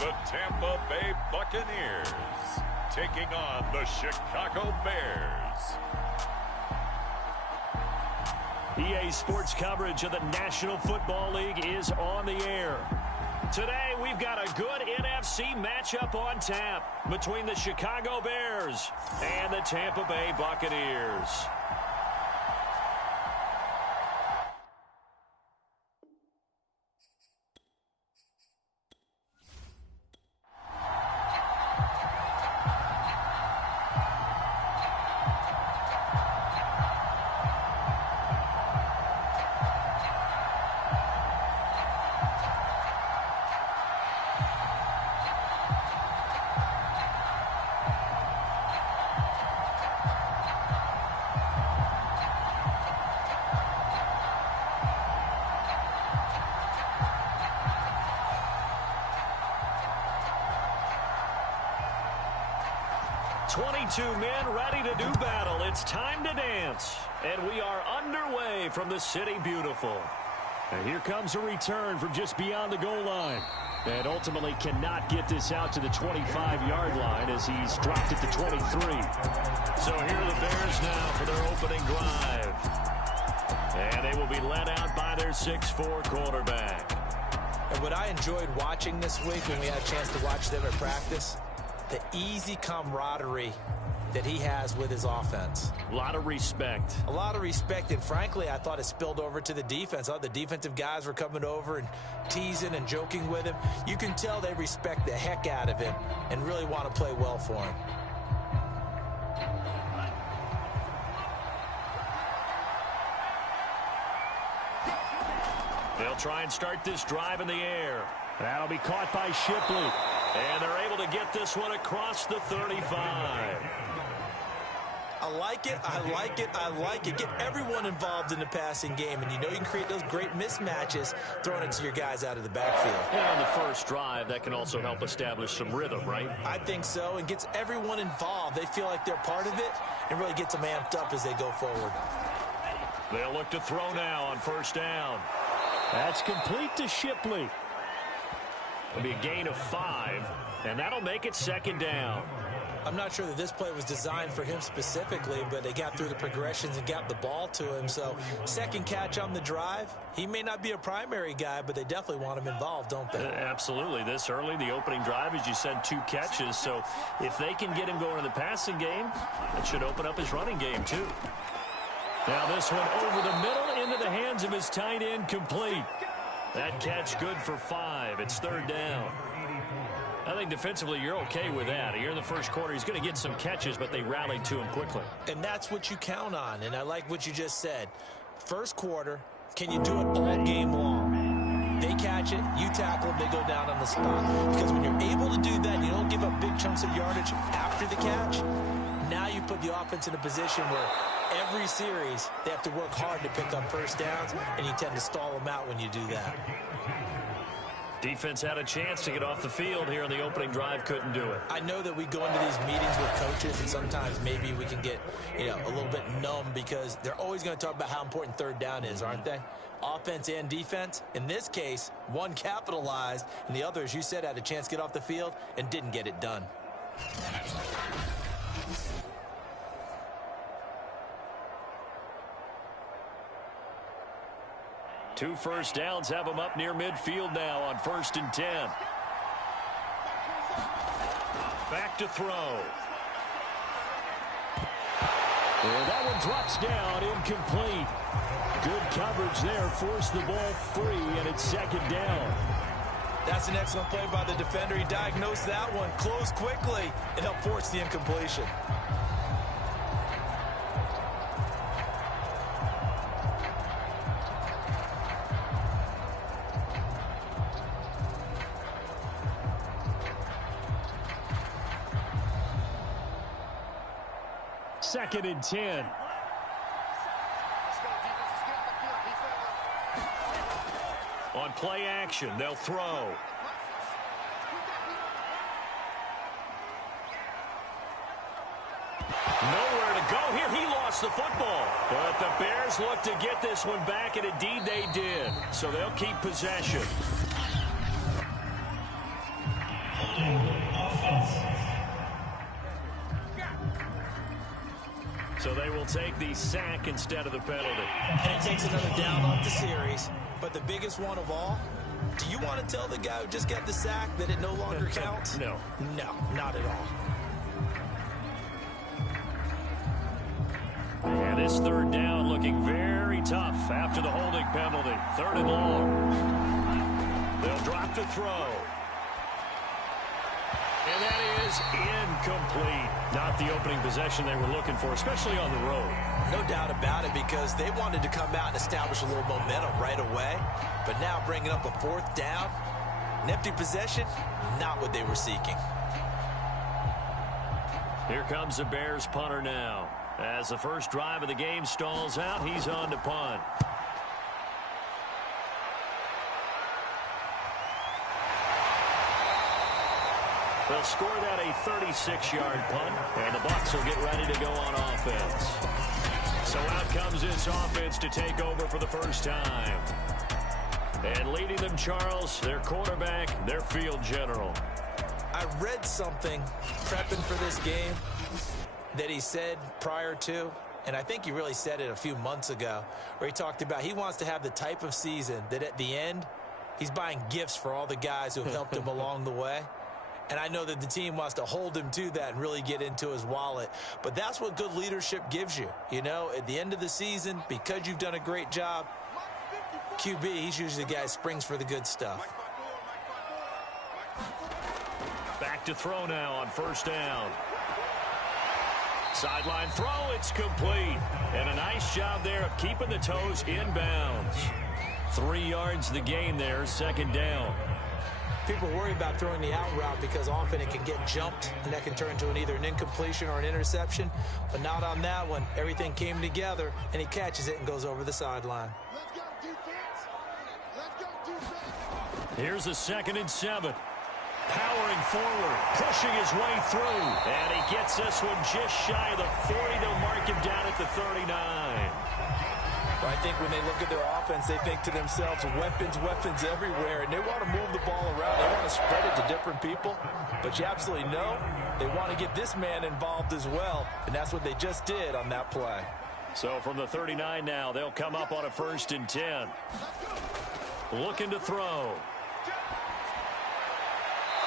the Tampa Bay Buccaneers taking on the Chicago Bears. EA Sports coverage of the National Football League is on the air. Today, we've got a good NFC matchup on tap between the Chicago Bears and the Tampa Bay Buccaneers. Two men ready to do battle. It's time to dance. And we are underway from the City Beautiful. And here comes a return from just beyond the goal line. And ultimately cannot get this out to the 25-yard line as he's dropped it to 23. So here are the Bears now for their opening drive. And they will be led out by their 6'4" quarterback. And what I enjoyed watching this week when we had a chance to watch them at practice, the easy camaraderie that he has with his offense. A lot of respect. A lot of respect, and frankly, I thought it spilled over to the defense. I thought the defensive guys were coming over and teasing and joking with him. You can tell they respect the heck out of him and really want to play well for him. They'll try and start this drive in the air. That'll be caught by Shipley. And they're able to get this one across the 35. I like it, I like it, I like it. Get everyone involved in the passing game, and you know you can create those great mismatches throwing it to your guys out of the backfield. And on the first drive, that can also help establish some rhythm, right? I think so, and gets everyone involved. They feel like they're part of it, and really gets them amped up as they go forward. They'll look to throw now on first down. That's complete to Shipley. It'll be a gain of 5, and that'll make it second down. I'm not sure that this play was designed for him specifically, but they got through the progressions and got the ball to him. So second catch on the drive. He may not be a primary guy, but they definitely want him involved, don't they? Absolutely. This early, the opening drive, as you said, 2 catches. So if they can get him going in the passing game, it should open up his running game too. Now this one over the middle into the hands of his tight end, complete. That catch good for 5. It's third down. I think defensively you're okay with that. Here in the first quarter, he's going to get some catches, but they rallied to him quickly. And that's what you count on, and I like what you just said. First quarter, can you do it all game long? They catch it, you tackle them, they go down on the spot. Because when you're able to do that, you don't give up big chunks of yardage after the catch. Now you put the offense in a position where every series they have to work hard to pick up first downs, and you tend to stall them out when you do that. Defense had a chance to get off the field here in the opening drive, couldn't do it. I know that we go into these meetings with coaches, and sometimes maybe we can get, a little bit numb because they're always going to talk about how important third down is, aren't they? Offense and defense. In this case, one capitalized, and the other, as you said, had a chance to get off the field and didn't get it done. Two first downs have them up near midfield now on 1st and 10. Back to throw. And that one drops down, incomplete. Good coverage there, forced the ball free, and it's second down. That's an excellent play by the defender. He diagnosed that one, closed quickly, and helped force the incompletion. Second and 10. On play action, they'll throw. Nowhere to go here. He lost the football. But the Bears look to get this one back, and indeed they did. So they'll keep possession. So they will take the sack instead of the penalty. And it takes another down off the series. But the biggest one of all, do you want to tell the guy who just got the sack that it no longer counts? No. No, not at all. And this third down looking very tough after the holding penalty. 3rd and long. They'll drop to throw. And that is incomplete. Not the opening possession they were looking for, especially on the road. No doubt about it, because they wanted to come out and establish a little momentum right away. But now bringing up a 4th down, an empty possession, not what they were seeking. Here comes the Bears punter now. As the first drive of the game stalls out, he's on to punt. They'll score that a 36-yard punt, and the Bucs will get ready to go on offense. So out comes this offense to take over for the first time. And leading them, Charles, their quarterback, their field general. I read something prepping for this game that he said prior to, and I think he really said it a few months ago, where he talked about he wants to have the type of season that at the end, he's buying gifts for all the guys who have helped him along the way. And I know that the team wants to hold him to that and really get into his wallet. But that's what good leadership gives you. You know, at the end of the season, because you've done a great job, QB, he's usually the guy who springs for the good stuff. Back to throw now on 1st down. Sideline throw, it's complete. And a nice job there of keeping the toes in bounds. 3 yards the gain there, 2nd down. People worry about throwing the out route because often it can get jumped, and that can turn into either an incompletion or an interception. But not on that one. Everything came together, and he catches it and goes over the sideline. Here's a 2nd and 7. Powering forward, pushing his way through. And he gets this one just shy of the 40. They'll mark him down at the 39. I think when they look at their offense, they think to themselves, weapons everywhere, and they want to move the ball around. They want to spread it to different people, but you absolutely know they want to get this man involved as well, and that's what they just did on that play. So from the 39 now, they'll come up on a 1st and 10. Looking to throw.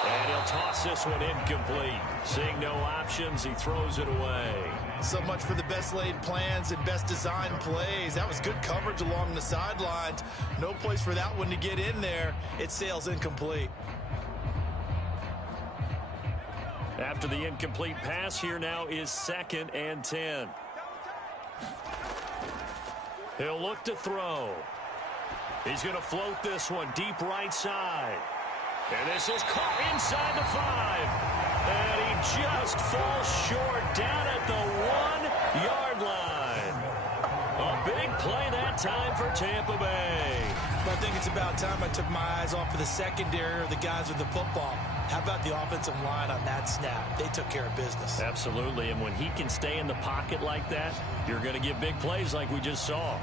And he'll toss this one incomplete. Seeing no options, he throws it away. So much for the best laid plans and best designed plays. That was good coverage along the sidelines. No place for that one to get in there. It sails incomplete. After the incomplete pass, here now is 2nd and 10. He'll look to throw. He's going to float this one deep right side. And this is caught inside the 5. And he just falls short down at the 1-yard line. A big play that time for Tampa Bay. I think it's about time I took my eyes off of the secondary or the guys with the football. How about the offensive line on that snap? They took care of business. Absolutely, and when he can stay in the pocket like that, you're going to get big plays like we just saw.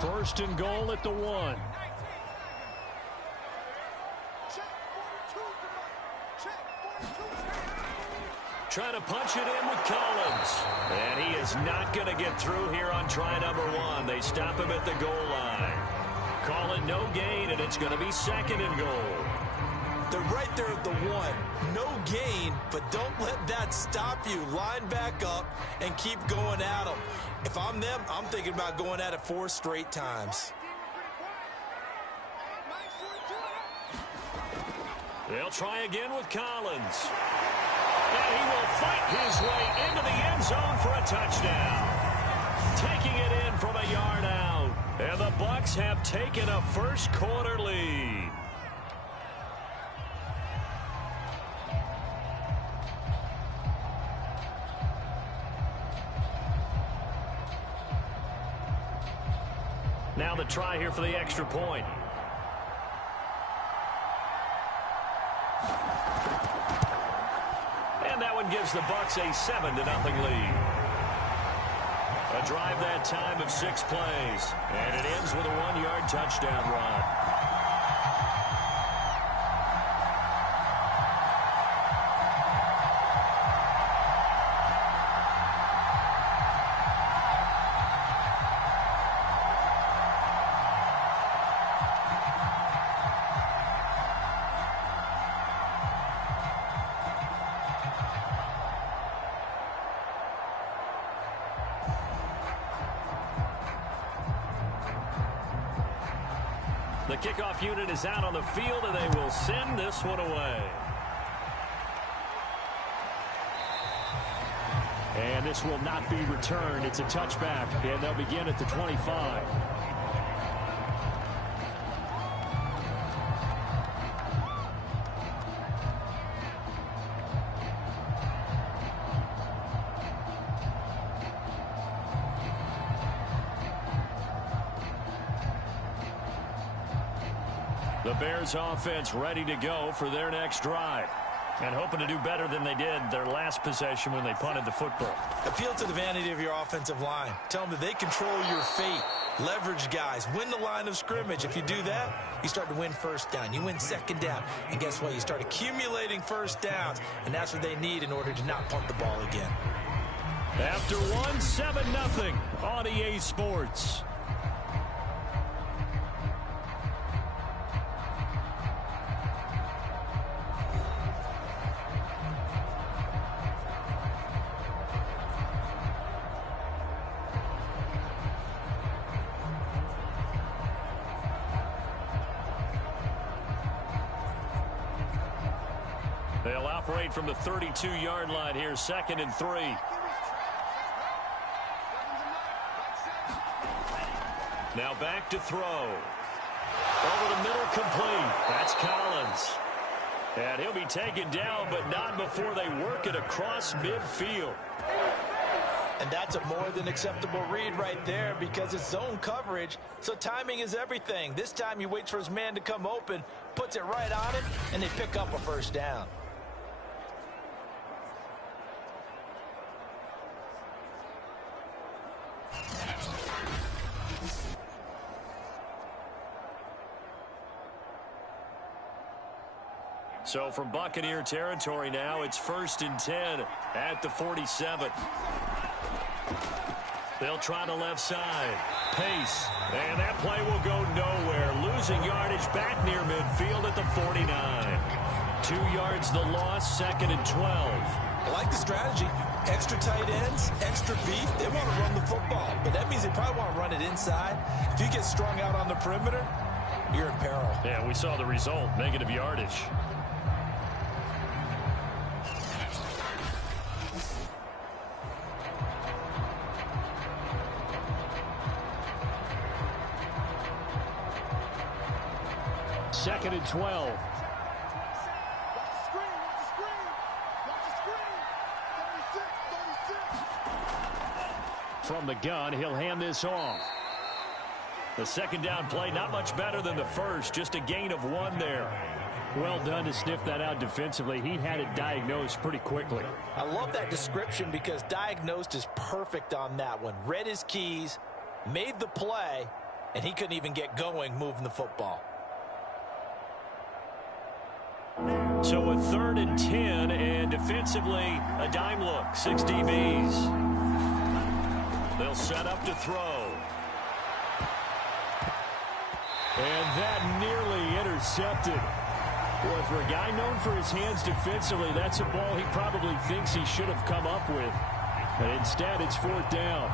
First and goal at the 1. Trying to punch it in with Collins. And he is not going to get through here on try number 1. They stop him at the goal line. Call it no gain, and it's going to be 2nd and goal. They're right there at the 1. No gain, but don't let that stop you. Line back up and keep going at them. If I'm them, I'm thinking about going at it 4 straight times. They'll try again with Collins. And he will fight his way into the end zone for a touchdown. Taking it in from a yard out. And the Bucs have taken a first-quarter lead. Now the try here for the extra point. And that one gives the Bucs a 7-0 lead. A drive that time of 6 plays. And it ends with a 1-yard touchdown run. The kickoff unit is out on the field, and they will send this one away. And this will not be returned. It's a touchback, and they'll begin at the 25. The Bears offense ready to go for their next drive. And hoping to do better than they did their last possession when they punted the football. Appeal to the vanity of your offensive line. Tell them that they control your fate. Leverage guys. Win the line of scrimmage. If you do that, you start to win first down. You win second down. And guess what? You start accumulating first downs. And that's what they need in order to not punt the ball again. After one, 7-0 on EA Sports. They'll operate from the 32-yard line here, 2nd and 3. Now back to throw. Over the middle, complete. That's Collins. And he'll be taken down, but not before they work it across midfield. And that's a more than acceptable read right there because it's zone coverage, so timing is everything. This time he waits for his man to come open, puts it right on him, and they pick up a first down. So from Buccaneer territory now, it's 1st and 10 at the 47. They'll try the left side. Pace. And that play will go nowhere. Losing yardage back near midfield at the 49. 2 yards the loss, 2nd and 12. I like the strategy. Extra tight ends, extra beef. They want to run the football, but that means they probably want to run it inside. If you get strung out on the perimeter, you're in peril. Yeah, we saw the result. Negative yardage. Second and 12. From the gun, he'll hand this off. The second down play, not much better than the first, just a gain of 1 there. Well done to sniff that out defensively. He had it diagnosed pretty quickly. I love that description because diagnosed is perfect on that one. Read his keys, made the play, and he couldn't even get going moving the football. So a 3rd and 10, and defensively, a dime look, 6 DBs. They'll set up to throw. And that nearly intercepted. Boy, for a guy known for his hands defensively, that's a ball he probably thinks he should have come up with. But instead, it's 4th down.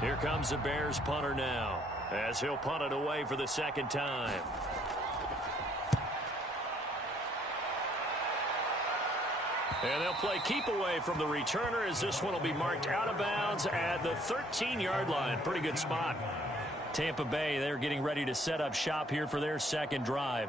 Here comes the Bears punter now, as he'll punt it away for the 2nd time. And they'll play keep away from the returner as this one will be marked out of bounds at the 13-yard line. Pretty good spot. Tampa Bay, they're getting ready to set up shop here for their 2nd drive.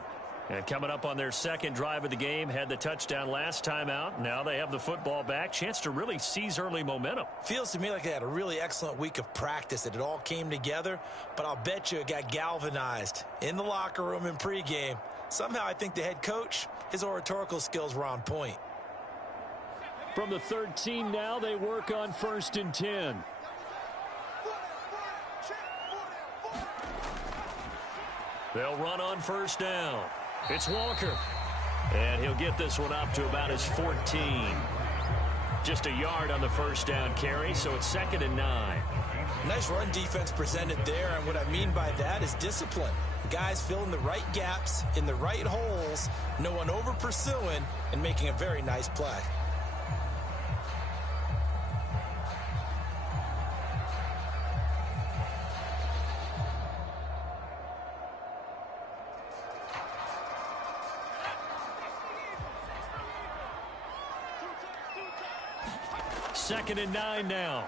And coming up on their 2nd drive of the game, had the touchdown last time out. Now they have the football back. Chance to really seize early momentum. Feels to me like they had a really excellent week of practice, that it all came together. But I'll bet you it got galvanized in the locker room in pregame. Somehow I think the head coach, his oratorical skills were on point. From the 13 now, they work on 1st and 10. They'll run on 1st down. It's Walker. And he'll get this one up to about his 14. Just a yard on the 1st down carry, so it's 2nd and 9. Nice run defense presented there, and what I mean by that is discipline. Guys filling the right gaps in the right holes, no one over pursuing, and making a very nice play. 2nd and 9 now.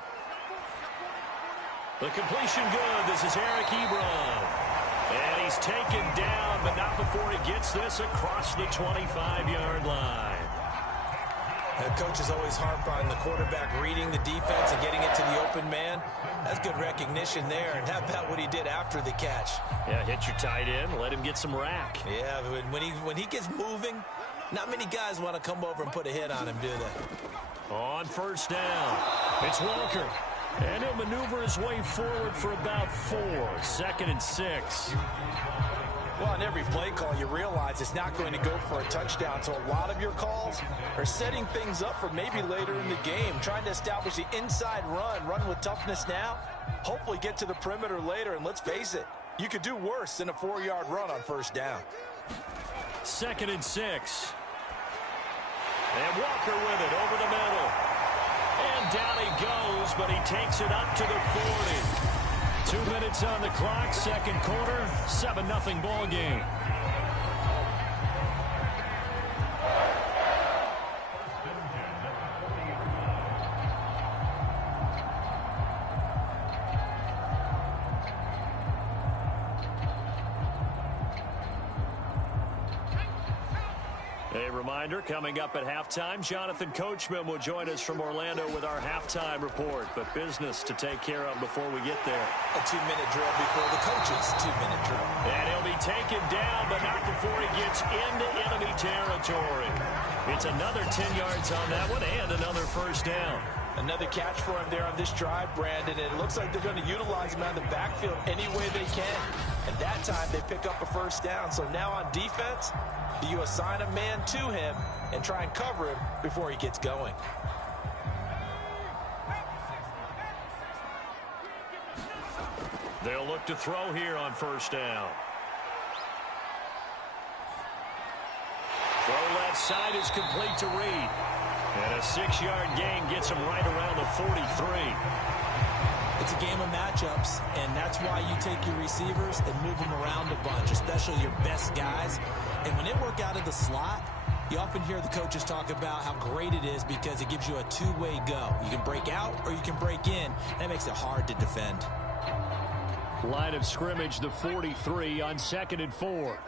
The completion good. This is Eric Ebron. And he's taken down, but not before he gets this across the 25-yard line. Coaches always harp on the quarterback reading the defense and getting it to the open man. That's good recognition there. And how about what he did after the catch? Yeah, hit your tight end, let him get some rack. Yeah, when he gets moving, not many guys want to come over and put a hit on him, do they? On 1st down, it's Walker. And he'll maneuver his way forward for about 4. 2nd and 6. Well, on every play call, you realize it's not going to go for a touchdown. So a lot of your calls are setting things up for maybe later in the game, trying to establish the inside run with toughness now, hopefully get to the perimeter later. And let's face it, you could do worse than a 4-yard run on 1st down. 2nd and 6. And Walker with it over the middle. And down he goes, but he takes it up to the 40. 2 minutes on the clock, 2nd quarter, 7-0 ball game. A reminder, coming up at halftime, Jonathan Coachman will join us from Orlando with our halftime report. But business to take care of before we get there. A 2-minute drill before the coaches' 2-minute drill. And he'll be taken down, but not before he gets into enemy territory. It's another 10 yards on that one and another 1st down. Another catch for him there on this drive, Brandon. And it looks like they're going to utilize him out of the backfield any way they can. And that time they pick up a 1st down. So now on defense, do you assign a man to him and try and cover him before he gets going? They'll look to throw here on 1st down. Throw left side is complete to Reed. And a 6-yard gain gets him right around the 43. It's a game of matchups, and that's why you take your receivers and move them around a bunch, especially your best guys. And when they work out of the slot, you often hear the coaches talk about how great it is because it gives you a two-way go. You can break out or you can break in. That makes it hard to defend. Line of scrimmage, the 43 on 2nd and 4.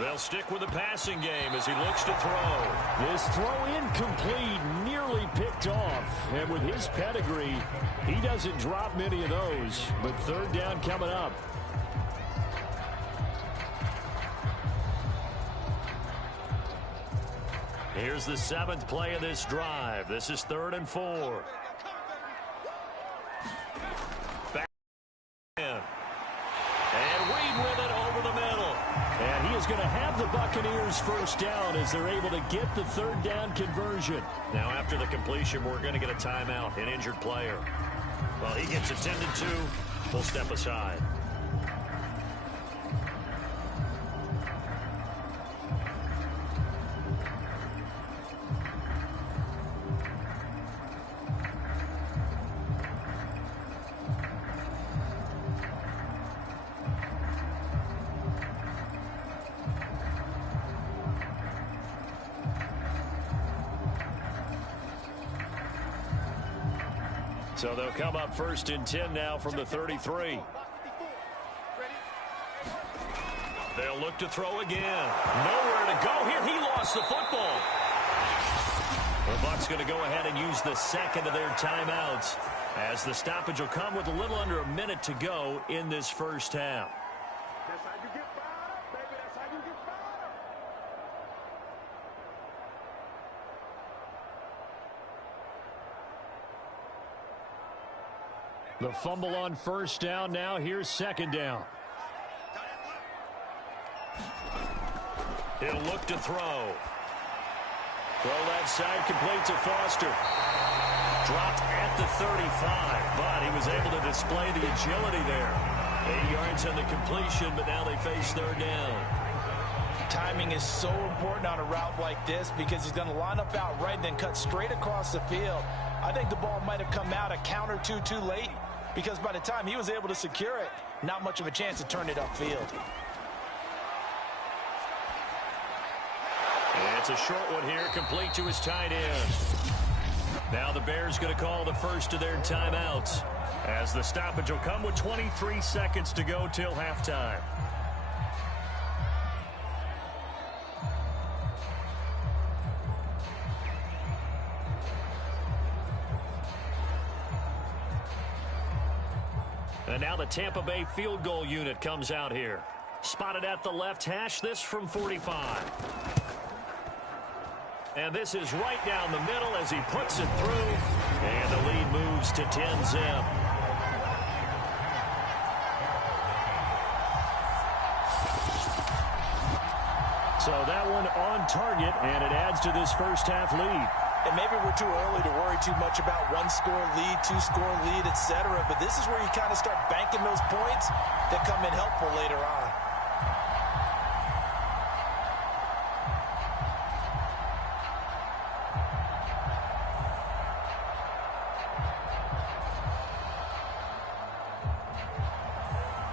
They'll stick with the passing game as he looks to throw. This throw incomplete, nearly picked off. And with his pedigree, he doesn't drop many of those. But 3rd down coming up. Here's the 7th play of this drive. This is 3rd and 4. Back in. And Reed with it over the middle. And he is going to have the Buccaneers 1st down as they're able to get the 3rd down conversion. Now after the completion, we're going to get a timeout, an injured player. Well, he gets attended to. We'll step aside. So they'll come up 1st and 10 now from the 33. They'll look to throw again. Nowhere to go here. He lost the football. The Bucs going to go ahead and use the 2nd of their timeouts as the stoppage will come with a little under a minute to go in this 1st half. That's how you get fired up, baby. That's how you get fired up. The fumble on 1st down. Now here's 2nd down. He'll look to throw. Throw left side, complete to Foster. Dropped at the 35, but he was able to display the agility there. 8 yards on the completion, but now they face 3rd down. Timing is so important on a route like this because he's going to line up out right and then cut straight across the field. I think the ball might have come out a count or two too late because by the time he was able to secure it, not much of a chance to turn it upfield. And it's a short one here, complete to his tight end. Now the Bears going to call the first of their timeouts, as the stoppage will come with 23 seconds to go till halftime. And now the Tampa Bay field goal unit comes out here. Spotted at the left hash, this from 45. And this is right down the middle as he puts it through. And the lead moves to 10-zip. So that one on target, and it adds to this first-half lead. And maybe we're too early to worry too much about one-score lead, two-score lead, etc. But this is where you kind of start banking those points that come in helpful later on.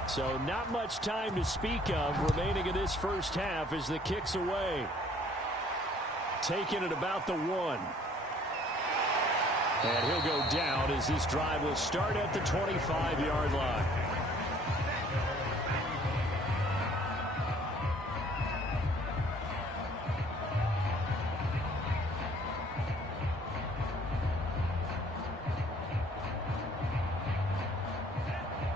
So not much time to speak of remaining in this first half as the kick's away. Taking it about the 1. And he'll go down as this drive will start at the 25-yard line.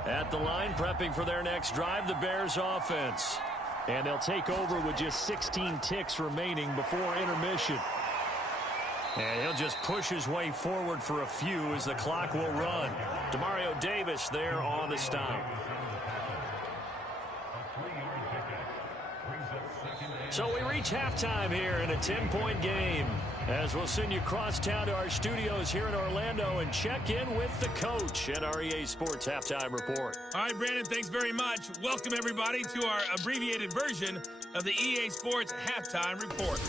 At the line, prepping for their next drive, the Bears offense. And they'll take over with just 16 ticks remaining before intermission. And he'll just push his way forward for a few as the clock will run. Demario Davis there on the stop. So we reach halftime here in a 10-point game, as we'll send you across town to our studios here in Orlando and check in with the coach at our EA Sports Halftime Report. All right, Brandon, thanks very much. Welcome, everybody, to our abbreviated version of the EA Sports Halftime Report.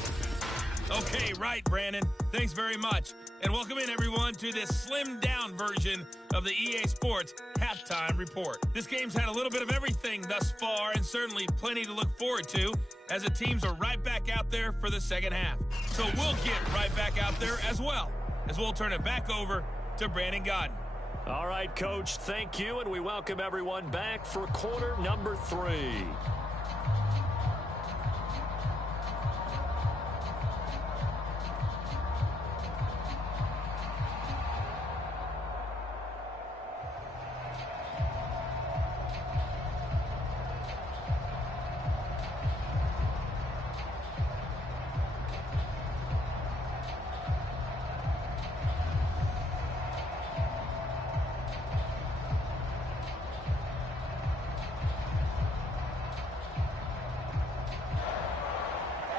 Okay, right, Brandon. Thanks very much. And welcome in, everyone, to this slimmed-down version of the EA Sports Halftime Report. This game's had a little bit of everything thus far, and certainly plenty to look forward to, as the teams are right back out there for the second half. So we'll get right back out there as well, as we'll turn it back over to Brandon Godden. All right, Coach, thank you, and we welcome everyone back for quarter number 3.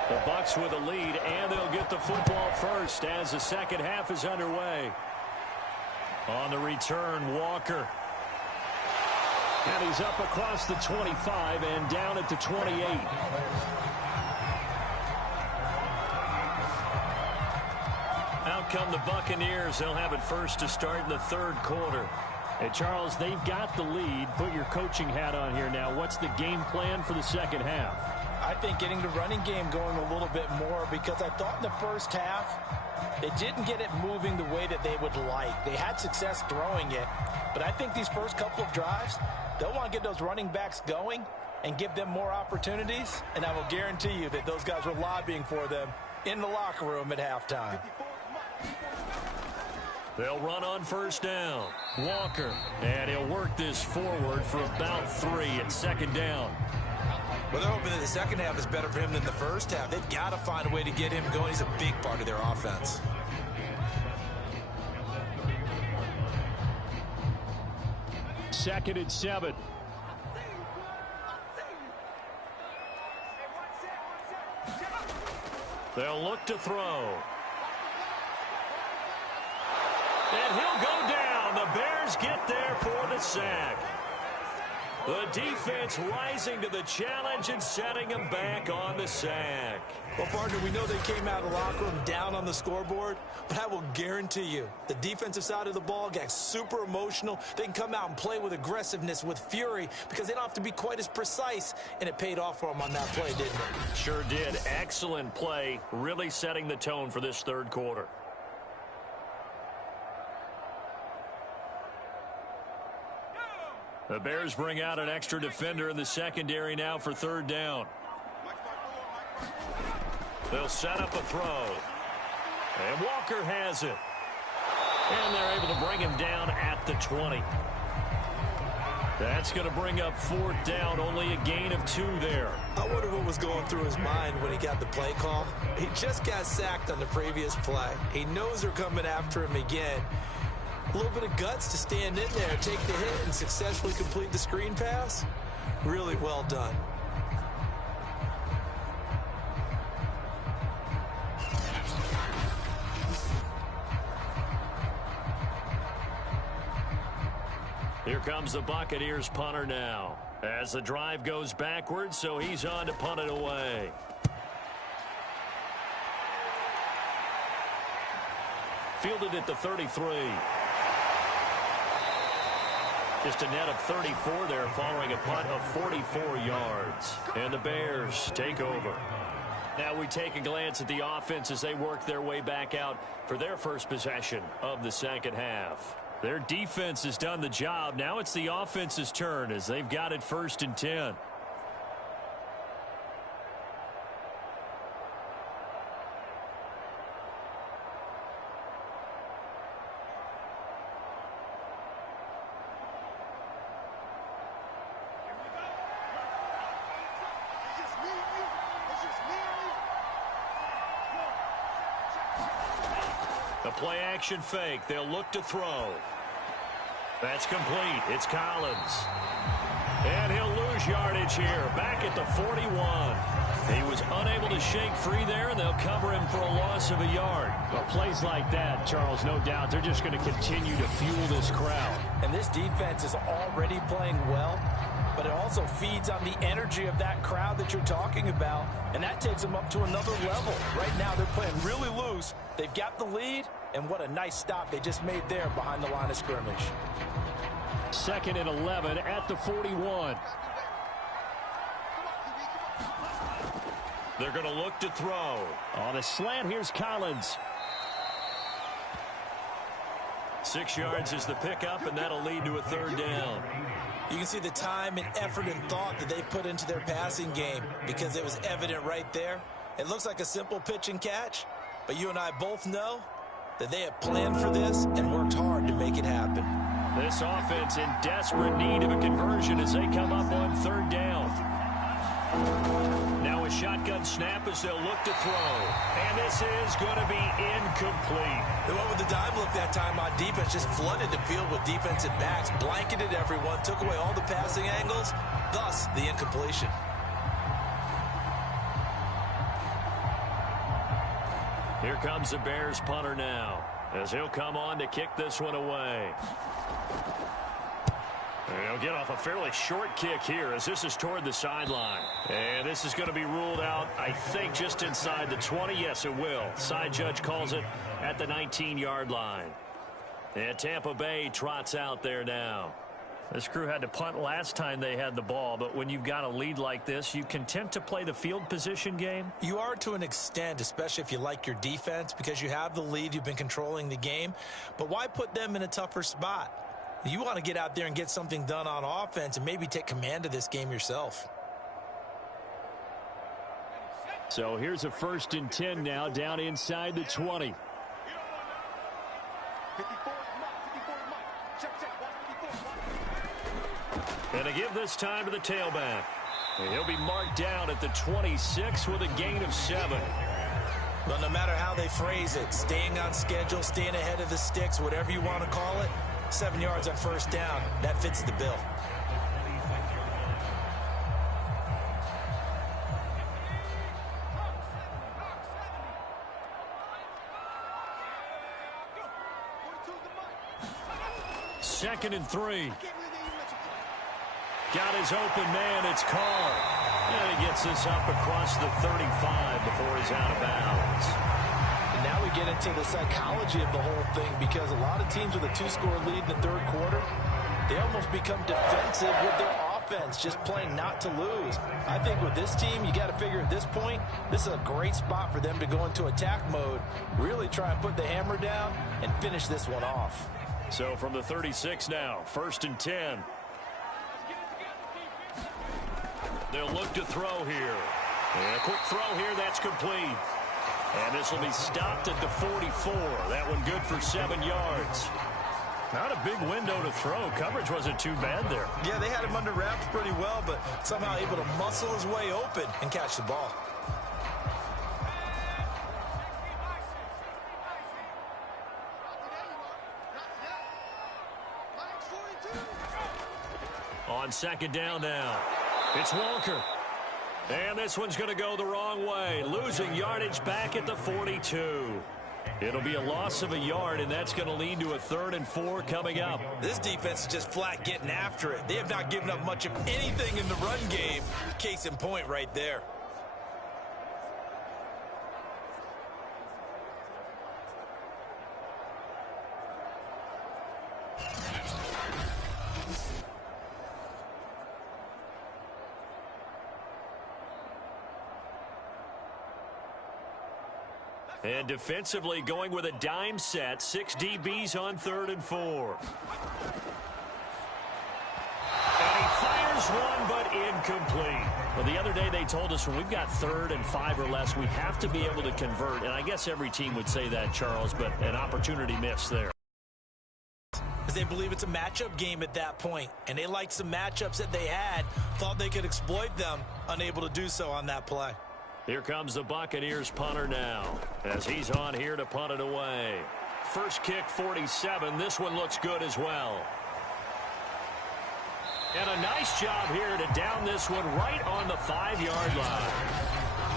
The Bucs with a lead, and they'll get the football first as the second half is underway. On the return, Walker. And he's up across the 25 and down at the 28. Out come the Buccaneers. They'll have it first to start in the third quarter. Hey, Charles, they've got the lead. Put your coaching hat on here now. What's the game plan for the second half? I think getting the running game going a little bit more, because I thought in the first half they didn't get it moving the way that they would like. They had success throwing it, but I think these first couple of drives, they'll want to get those running backs going and give them more opportunities, and I will guarantee you that those guys were lobbying for them in the locker room at halftime. They'll run on first down. Walker, and he'll work this forward for about 3 at second down. Well, they're hoping that the second half is better for him than the first half. They've got to find a way to get him going. He's a big part of their offense. Second and 7. They'll look to throw. And he'll go down. The Bears get there for the sack. The defense rising to the challenge and setting them back on the sack. Well, partner, we know they came out of the locker room down on the scoreboard, but I will guarantee you the defensive side of the ball got super emotional. They can come out and play with aggressiveness, with fury, because they don't have to be quite as precise, and it paid off for them on that play, didn't it? Sure did. Excellent play, really setting the tone for this third quarter. The Bears bring out an extra defender in the secondary now for third down. They'll set up a throw. And Walker has it. And they're able to bring him down at the 20. That's going to bring up fourth down, only a gain of 2 there. I wonder what was going through his mind when he got the play call. He just got sacked on the previous play. He knows they're coming after him again. A little bit of guts to stand in there, take the hit, and successfully complete the screen pass. Really well done. Here comes the Buccaneers punter now. As the drive goes backwards, so he's on to punt it away. Fielded at the 33. Just a net of 34 there following a punt of 44 yards. And the Bears take over. Now we take a glance at the offense as they work their way back out for their first possession of the second half. Their defense has done the job. Now it's the offense's turn as they've got it 1st and 10. The play action fake. They'll look to throw. That's complete. It's Collins. And he'll lose yardage here. Back at the 41. He was unable to shake free there, and they'll cover him for a loss of a yard. Well, plays like that, Charles, no doubt, they're just going to continue to fuel this crowd. And this defense is already playing well, but it also feeds on the energy of that crowd that you're talking about, and that takes them up to another level. Right now, they're playing really loose. They've got the lead, and what a nice stop they just made there behind the line of scrimmage. 2nd and 11 at the 41. They're going to look to throw. On a slant, here's Collins. 6 yards is the pickup, and that'll lead to a third down. You can see the time and effort and thought that they put into their passing game because it was evident right there. It looks like a simple pitch and catch, but you and I both know that they have planned for this and worked hard to make it happen. This offense in desperate need of a conversion as they come up on third down. Now a shotgun snap as they'll look to throw. And this is going to be incomplete. They went with the dime look that time on defense, just flooded the field with defensive backs, blanketed everyone, took away all the passing angles, thus the incompletion. Here comes the Bears punter now as he'll come on to kick this one away. And he'll get off a fairly short kick here as this is toward the sideline. And this is going to be ruled out, I think, just inside the 20. Yes, it will. Side judge calls it at the 19-yard line. And Tampa Bay trots out there now. This crew had to punt last time they had the ball, but when you've got a lead like this, you content to play the field position game? You are to an extent, especially if you like your defense, because you have the lead, you've been controlling the game. But why put them in a tougher spot? You want to get out there and get something done on offense and maybe take command of this game yourself. So here's a 1st and 10 now down inside the 20. And to give this time to the tailback. And he'll be marked down at the 26 with a gain of 7. Well, no matter how they phrase it, staying on schedule, staying ahead of the sticks, whatever you want to call it, 7 yards on 1st down, that fits the bill. Second and 3. Got his open man. It's Carr. And he gets this up across the 35 before he's out of bounds. And now we get into the psychology of the whole thing because a lot of teams with a 2-score lead in the 3rd quarter, they almost become defensive with their offense, just playing not to lose. I think with this team, you got to figure at this point, this is a great spot for them to go into attack mode, really try and put the hammer down and finish this one off. So from the 36 now, 1st and 10. They'll look to throw here. And a quick throw here, that's complete. And this will be stopped at the 44. That one good for 7 yards. Not a big window to throw. Coverage wasn't too bad there. Yeah, they had him under wraps pretty well, but somehow able to muscle his way open and catch the ball. On second down now, it's Walker. And this one's going to go the wrong way. Losing yardage back at the 42. It'll be a loss of a yard, and that's going to lead to a 3rd and 4 coming up. This defense is just flat getting after it. They have not given up much of anything in the run game. Case in point right there. And defensively going with a dime set. 6 DBs on 3rd and 4. And he fires one, but incomplete. Well, the other day they told us when we've got 3rd and 5 or less, we have to be able to convert. And I guess every team would say that, Charles, but an opportunity missed there. They believe it's a matchup game at that point, and they liked some matchups that they had, thought they could exploit them, unable to do so on that play. Here comes the Buccaneers punter now as he's on here to punt it away. First kick, 47. This one looks good as well. And a nice job here to down this one right on the 5-yard line.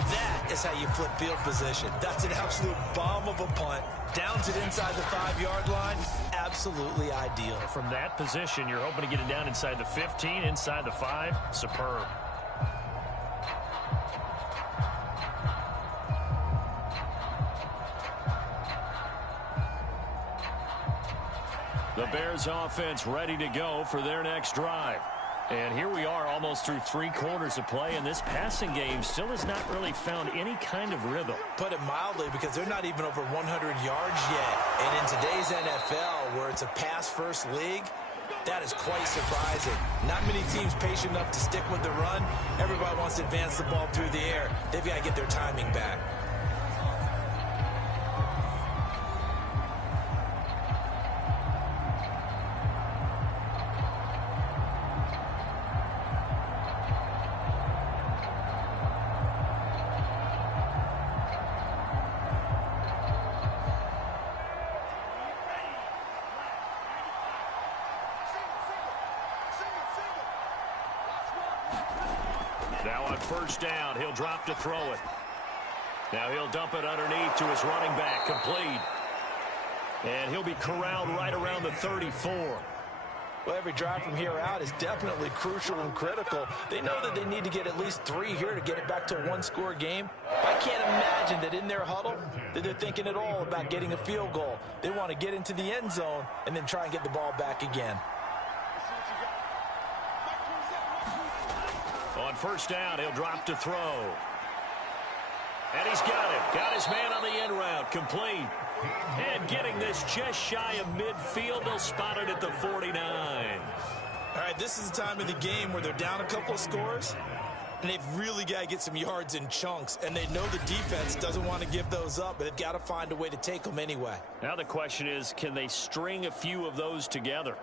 That is how you flip field position. That's an absolute bomb of a punt. Downs it inside the 5-yard line. Absolutely ideal. From that position, you're hoping to get it down inside the 15, inside the 5. Superb. The Bears offense ready to go for their next drive. And here we are almost through 3 quarters of play, and this passing game still has not really found any kind of rhythm. Put it mildly, because they're not even over 100 yards yet. And in today's NFL, where it's a pass-first league, that is quite surprising. Not many teams patient enough to stick with the run. Everybody wants to advance the ball through the air. They've got to get their timing back. Now on first down, he'll drop to throw it. Now he'll dump it underneath to his running back, complete. And he'll be corralled right around the 34. Well, every drive from here out is definitely crucial and critical. They know that they need to get at least 3 here to get it back to a 1-score game. I can't imagine that in their huddle that they're thinking at all about getting a field goal. They want to get into the end zone and then try and get the ball back again. On first down, he'll drop to throw. And he's got it. Got his man on the end route. Complete. And getting this just shy of midfield. They'll spot it at the 49. All right, this is the time of the game where they're down a couple of scores, and they've really got to get some yards in chunks. And they know the defense doesn't want to give those up, but they've got to find a way to take them anyway. Now the question is, can they string a few of those together?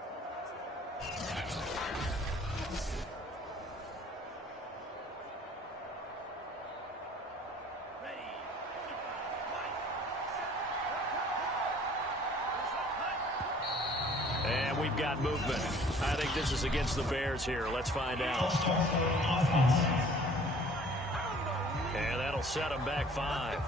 And we've got movement. I think this is against the Bears here. Let's find out. And that'll set them back 5.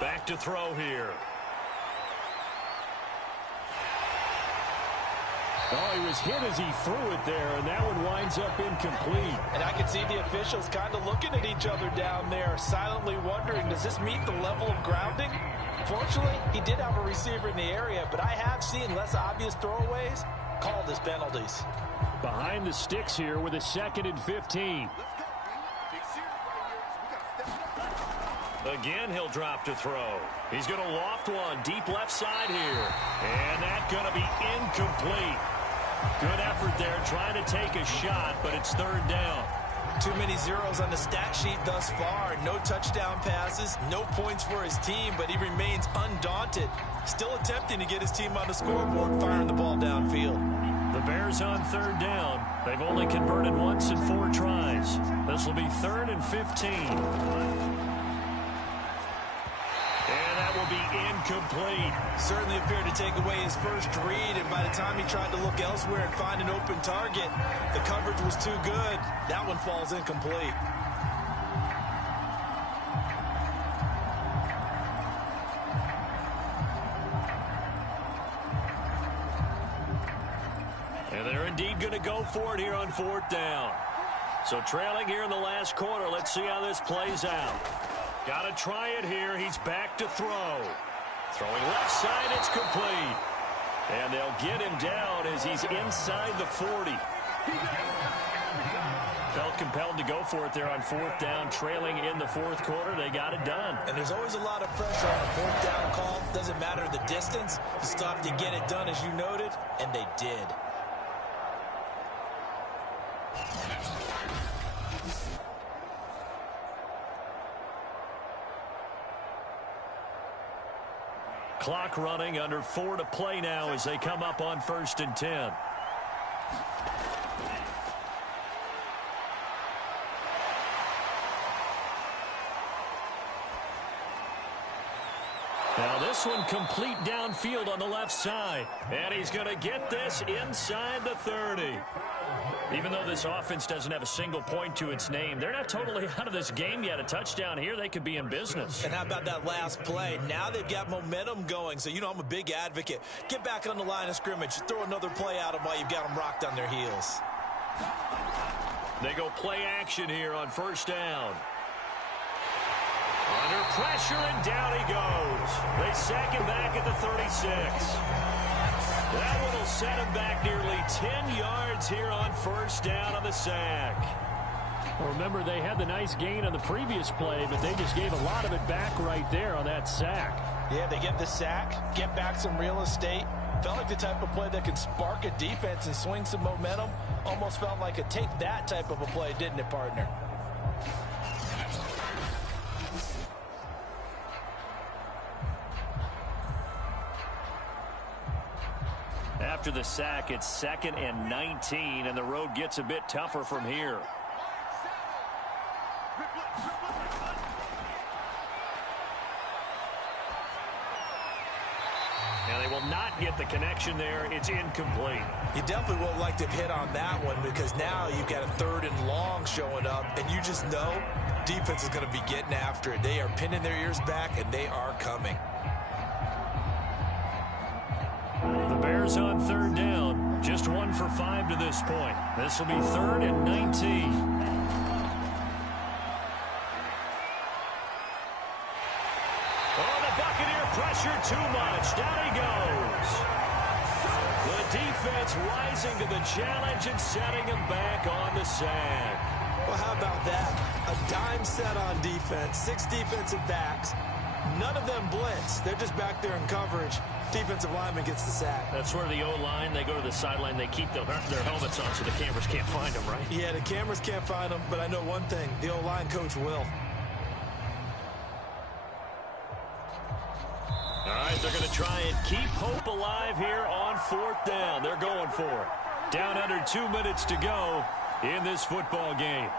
Back to throw here. Oh, he was hit as he threw it there, and that one winds up incomplete. And I can see the officials kind of looking at each other down there, silently wondering, does this meet the level of grounding? Fortunately, he did have a receiver in the area, but I have seen less obvious throwaways called as penalties. Behind the sticks here with a 2nd and 15. Again, he'll drop to throw. He's going to loft one deep left side here. And that's going to be incomplete. Good effort there trying to take a shot, but it's 3rd down. Too many zeros on the stat sheet thus far. No touchdown passes, no points for his team, but he remains undaunted. Still attempting to get his team on the scoreboard, firing the ball downfield. The Bears on 3rd down. They've only converted once in 4 tries. This will be 3rd and 15. Will be incomplete. Certainly appeared to take away his first read, and by the time he tried to look elsewhere and find an open target, the coverage was too good. That one falls incomplete. And they're indeed going to go for it here on 4th down. So trailing here in the last quarter, let's see how this plays out. Got to try it here. He's back to throw. Throwing left side, it's complete. And they'll get him down as he's inside the 40. Felt compelled to go for it there on 4th down, trailing in the 4th quarter. They got it done. And there's always a lot of pressure on a 4th down call. Doesn't matter the distance. You still have to get it done, as you noted, and they did. Clock running, under 4 to play now as they come up on 1st and 10. Now this one complete downfield on the left side. And he's going to get this inside the 30. Even though this offense doesn't have a single point to its name, they're not totally out of this game yet. A touchdown here, they could be in business. And how about that last play? Now they've got momentum going. So, you know, I'm a big advocate. Get back on the line of scrimmage. Throw another play at them while you've got them rocked on their heels. They go play action here on 1st down. Under pressure, and down he goes. They sack him back at the 36. That one will set him back nearly 10 yards here on 1st down on the sack. Well, remember, they had the nice gain on the previous play, but they just gave a lot of it back right there on that sack. Yeah, they get the sack, get back some real estate. Felt like the type of play that can spark a defense and swing some momentum. Almost felt like a take that type of a play, didn't it, partner? After the sack, it's 2nd and 19, and the road gets a bit tougher from here. And they will not get the connection there. It's incomplete. You definitely won't like to hit on that one because now you've got a 3rd and long showing up, and you just know defense is going to be getting after it. They are pinning their ears back, and they are coming. The Bears on 3rd down. Just 1 for 5 to this point. This will be 3rd and 19. Oh, the Buccaneer pressure too much. Down he goes. The defense rising to the challenge and setting him back on the sack. Well, how about that? A dime set on defense. 6 defensive backs. None of them blitz. They're just back there in coverage. Defensive lineman gets the sack. That's where the O-line, they go to the sideline, they keep their helmets on so the cameras can't find them, right? Yeah, the cameras can't find them, but I know one thing. The O-line coach will. All right, they're going to try and keep hope alive here on 4th down. They're going for it. Down under 2 minutes to go in this football game.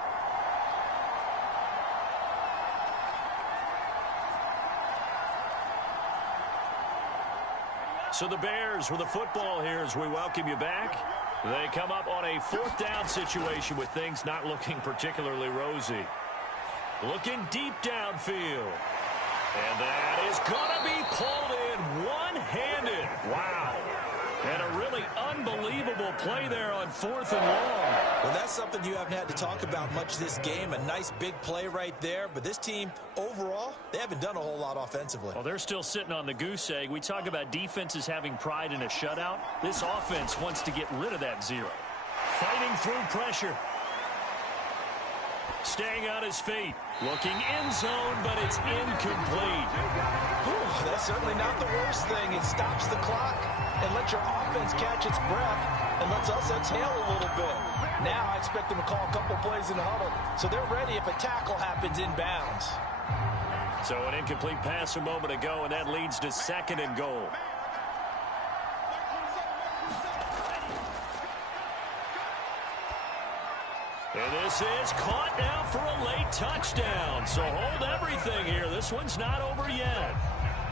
So the Bears with the football here as we welcome you back. They come up on a 4th down situation with things not looking particularly rosy. Looking deep downfield. And that is going to be pulled in one-handed. Wow. And a really unbelievable play there on 4th and long. Well, that's something you haven't had to talk about much this game. A nice big play right there. But this team, overall, they haven't done a whole lot offensively. Well, they're still sitting on the goose egg. We talk about defenses having pride in a shutout. This offense wants to get rid of that 0. Fighting through pressure. Staying on his feet. Looking end zone, but it's incomplete. Ooh, that's certainly not the worst thing. It stops the clock and lets your offense catch its breath and lets us exhale a little bit. Now I expect them to call a couple plays in the huddle so they're ready if a tackle happens inbounds. So an incomplete pass a moment ago, and that leads to 2nd and goal. And this is caught now for a late touchdown. So hold everything here. This one's not over yet.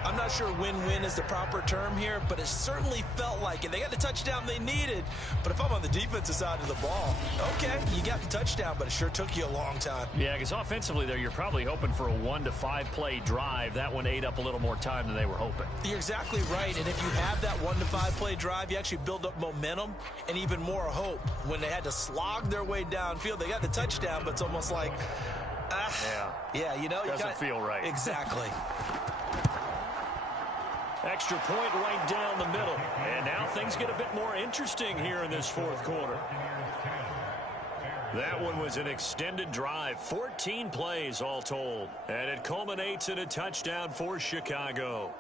I'm not sure win-win is the proper term here, but it certainly felt like it. They got the touchdown they needed, but if I'm on the defensive side of the ball, okay, you got the touchdown, but it sure took you a long time. Yeah, because offensively there, you're probably hoping for a 1 to 5 play drive. That one ate up a little more time than they were hoping. You're exactly right, and if you have that 1 to 5 play drive, you actually build up momentum and even more hope. When they had to slog their way downfield, they got the touchdown, but it's almost like, yeah, you know, doesn't feel right. Exactly. Extra point right down the middle. And now things get a bit more interesting here in this 4th quarter. That one was an extended drive. 14 plays all told. And it culminates in a touchdown for Chicago.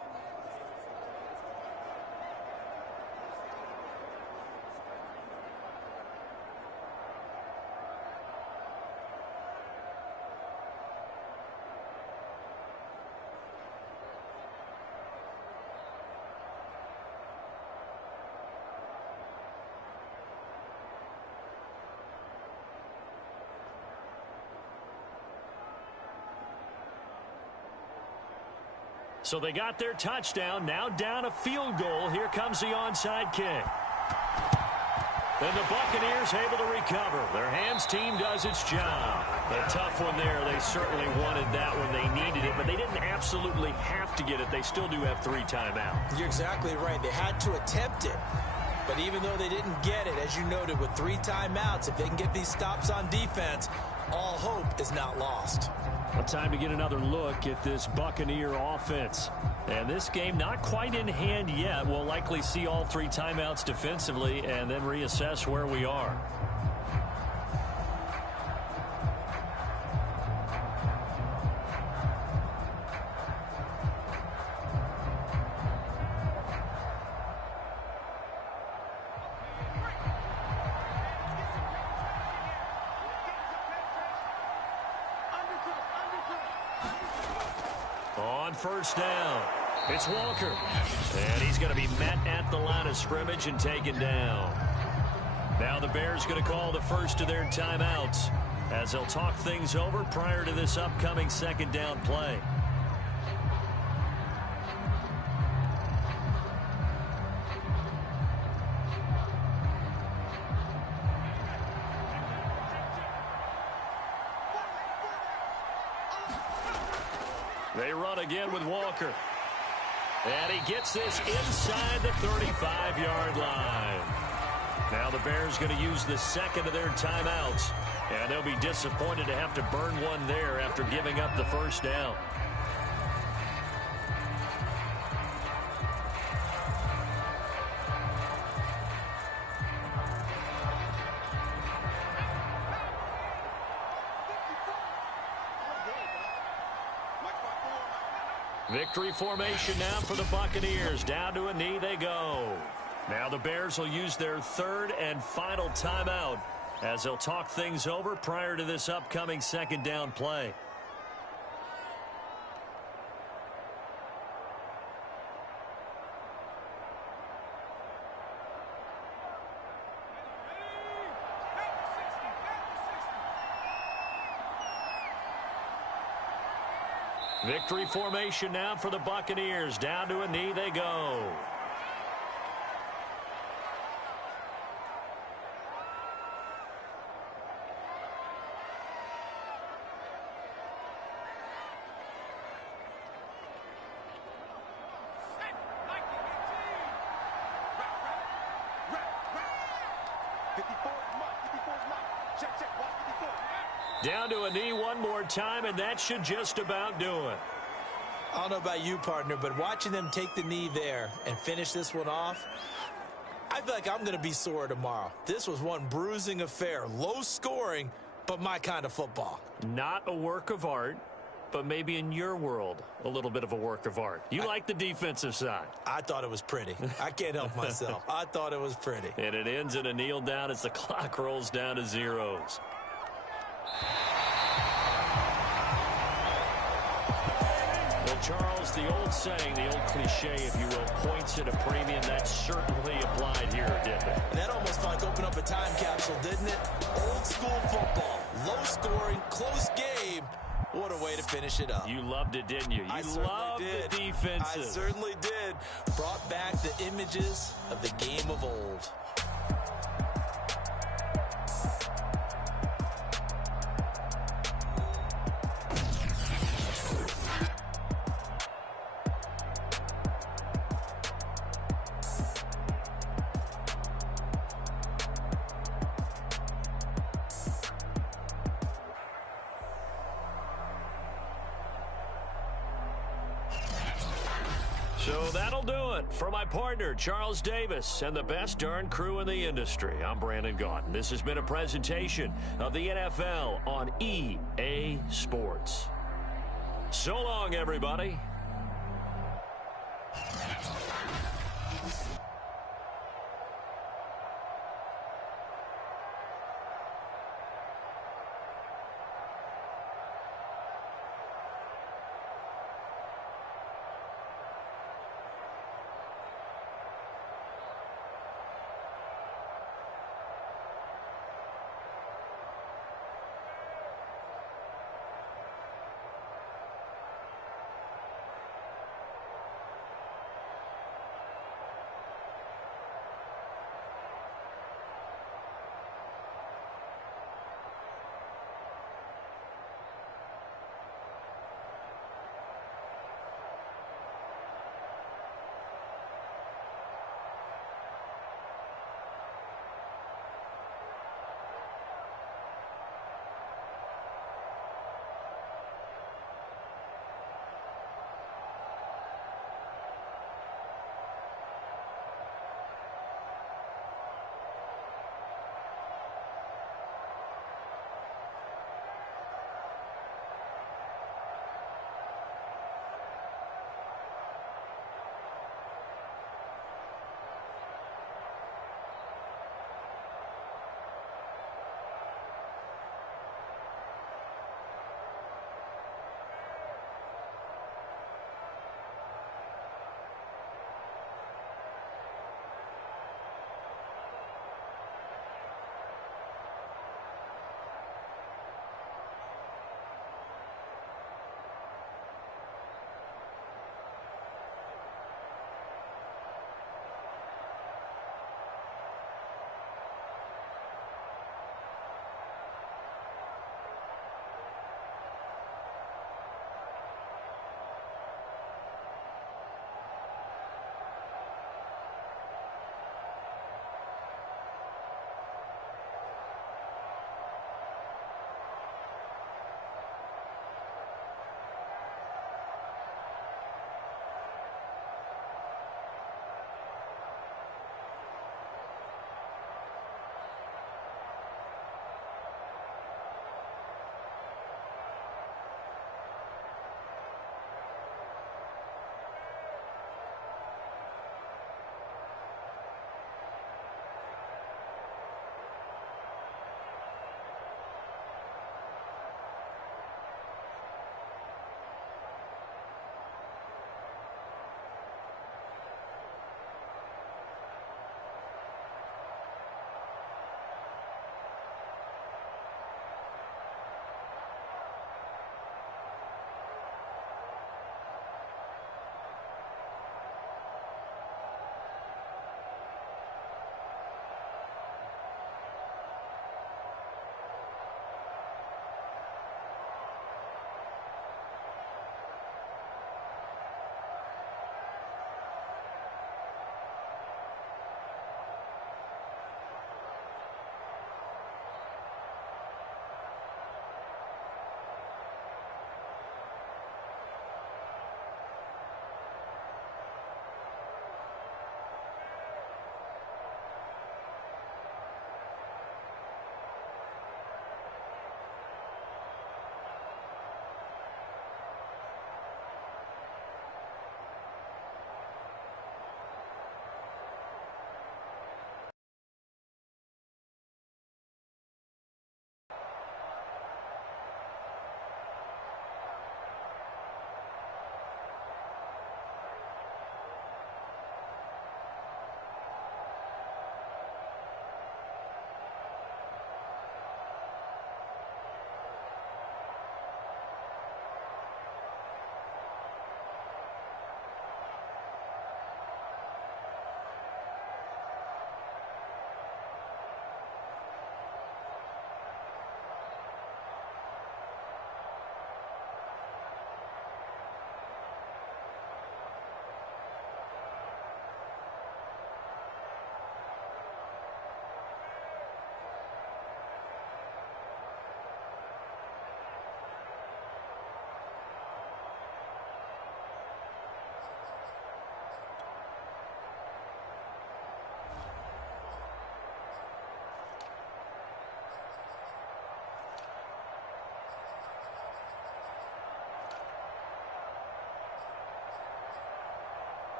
So they got their touchdown, now down a field goal. Here comes the onside kick. And the Buccaneers able to recover. Their hands team does its job. A tough one there. They certainly wanted that when they needed it, but they didn't absolutely have to get it. They still do have 3 timeouts. You're exactly right. They had to attempt it. But even though they didn't get it, as you noted, with 3 timeouts, if they can get these stops on defense, all hope is not lost. Well, time to get another look at this Buccaneer offense. And this game not quite in hand yet. We'll likely see all 3 timeouts defensively and then reassess where we are. On first down, it's Walker. And he's going to be met at the line of scrimmage and taken down. Now the Bears going to call the first of their timeouts as they'll talk things over prior to this upcoming 2nd down play. They run again with Walker. And he gets this inside the 35-yard line. Now the Bears going to use the 2nd of their timeouts. And they'll be disappointed to have to burn one there after giving up the first down. Victory formation now for the Buccaneers. Down to a knee they go. Now the Bears will use their 3rd and final timeout as they'll talk things over prior to this upcoming 2nd down play. Victory formation now for the Buccaneers. Down to a knee they go. Down to a knee one more time, and that should just about do it. I don't know about you, partner, but watching them take the knee there and finish this one off, I feel like I'm going to be sore tomorrow. This was one bruising affair. Low scoring, but my kind of football. Not a work of art, but maybe in your world, a little bit of a work of art. You like the defensive side. I thought it was pretty. I can't help myself. I thought it was pretty. And it ends in a kneel down as the clock rolls down to zeros. Well, Charles, the old saying, the old cliche, if you will, points at a premium, that certainly applied here, didn't it? And that almost felt like opened up a time capsule, didn't it? Old school football. Low scoring, close game. What a way to finish it up. You loved it, didn't you? You loved the defenses. I certainly did. Brought back the images of the game of old. So that'll do it for my partner, Charles Davis, and the best darn crew in the industry. I'm Brandon Gaudin. This has been a presentation of the NFL on EA Sports. So long, everybody.